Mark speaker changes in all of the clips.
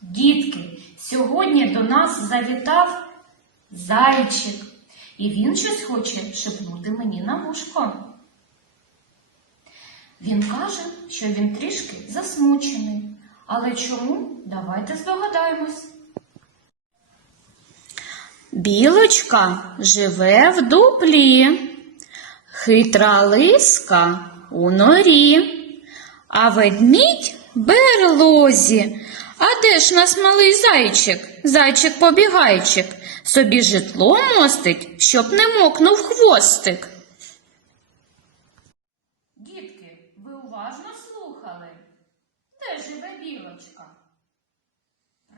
Speaker 1: Дітки, сьогодні до нас завітав зайчик, і він щось хоче шепнути мені на вушко. Він каже, що він трішки засмучений. Але чому? Давайте здогадаємось. Білочка живе в дуплі, хитра лиска у норі, а ведмідь берлозі. А де ж нас малий зайчик, зайчик-побігайчик, собі житло мостить, щоб не мокнув хвостик. Дітки, ви уважно слухали? Де живе білочка?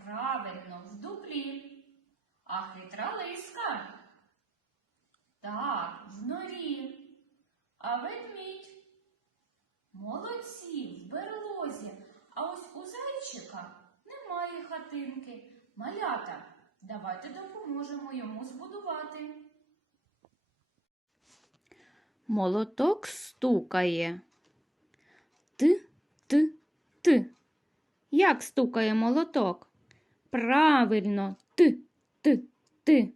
Speaker 1: Правильно, в дуплі. А хитра лиска? Так, в норі. А ведмідь? Молодці, в берлозі. А ось у зайчика немає хатинки. Малята, давайте допоможемо йому збудувати.
Speaker 2: Молоток стукає. Ти, ти, ти. Як стукає молоток? Правильно, ти, ти, ти.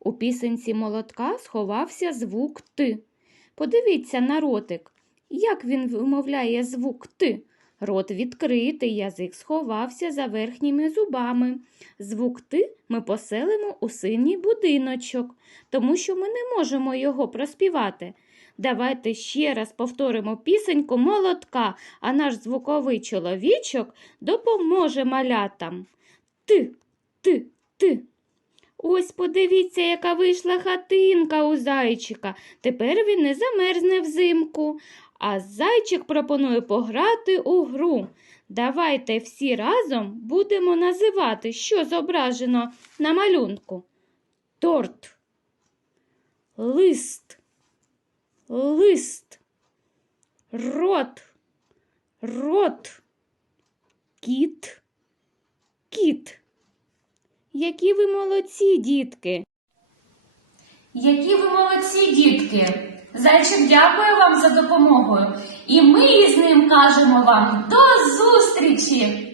Speaker 2: У пісенці молотка сховався звук ти. Подивіться на ротик. Як він вимовляє звук ти? Рот відкритий, язик сховався за верхніми зубами. Звук ти ми поселимо у синій будиночок, тому що ми не можемо його проспівати. Давайте ще раз повторимо пісеньку молотка, а наш звуковий чоловічок допоможе малятам. Ти. Ось подивіться, яка вийшла хатинка у зайчика. Тепер він не замерзне взимку. А зайчик пропонує пограти у гру. Давайте всі разом будемо називати, що зображено на малюнку. Торт, лист, лист, рот, рот, кіт, кіт. Які ви молодці, дітки!
Speaker 1: Які ви молодці, дітки! Зайчик дякує вам за допомогою. І ми із ним кажемо вам до зустрічі!